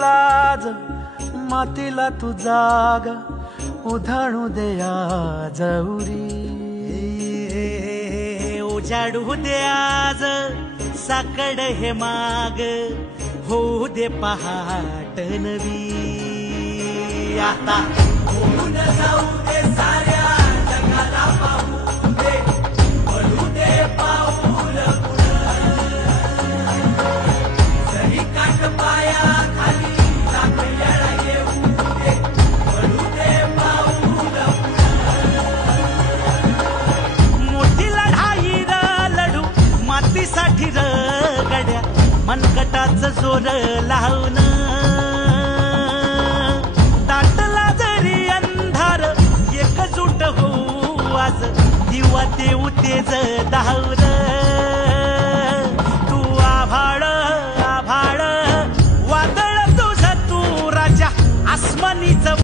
लाज मातीला तू जाग उधाणू दे आज उरी उजाडू दे आज साकड हे माग होऊ दे पहाट नवी आता होऊन जाऊ दे साऱ्या जगाला पाहू दे पडू दे पाऊल जरी काट पाया खाली चाकल्याला येऊ दे पडू दे पाऊल मोठी लढाई र लढू मातीसाठी र गड्या मनगटाचं जोर लावून दाटला जरी अंधार एकजूट होऊ आज दिवा देऊ तेज धावून